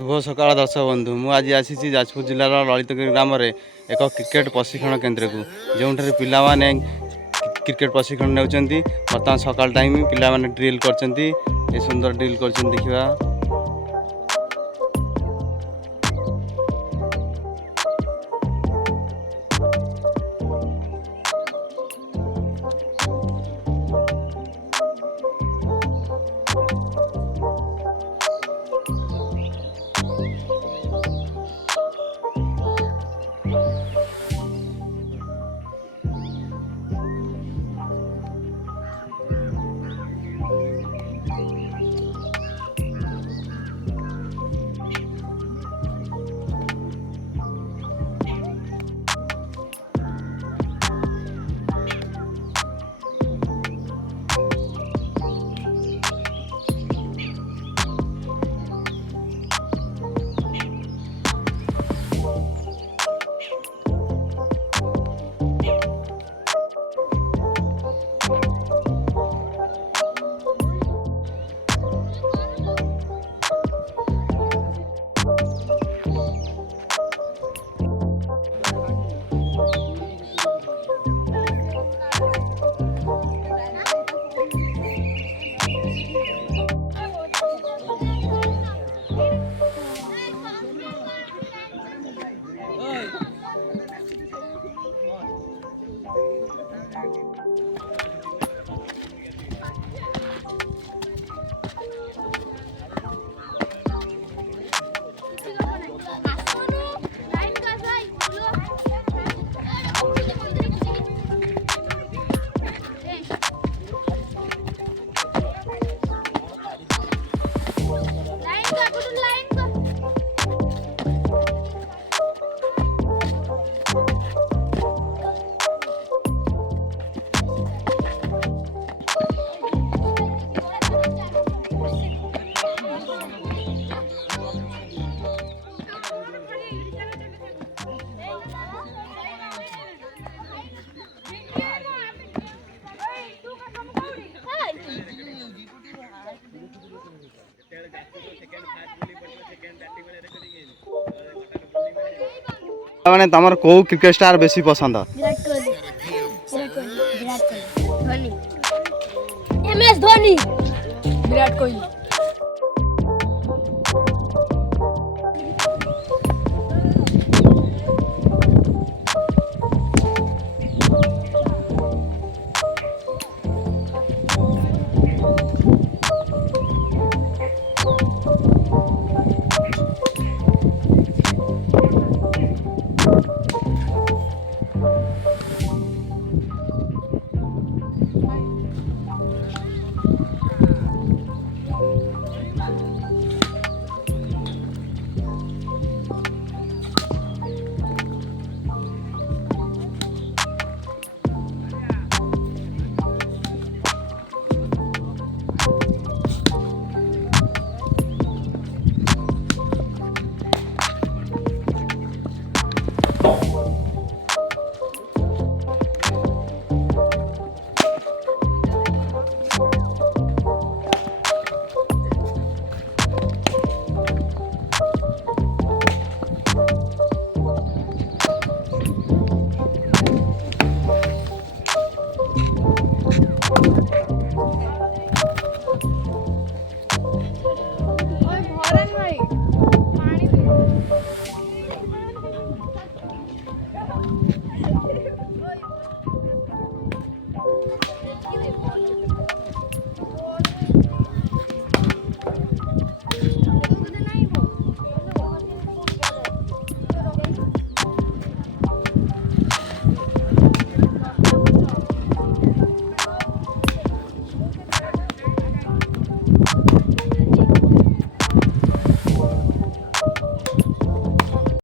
शुभ सकाल दर्शक बंधु मुझे आज आसी जाजपुर जिलार ललितगिरी ग्राम में एक क्रिकेट प्रशिक्षण केन्द्र को जो पाने क्रिकेट प्रशिक्षण ने बर्तमान सकाल टाइम पिला ड्रिल कर सुंदर ड्रिल कर देखा। मैंने तुम कौ क्रिकेट स्टार बेसी पसंद? विराट कोहली, विराट कोहली, धोनी, MS धोनी, विराट कोहली।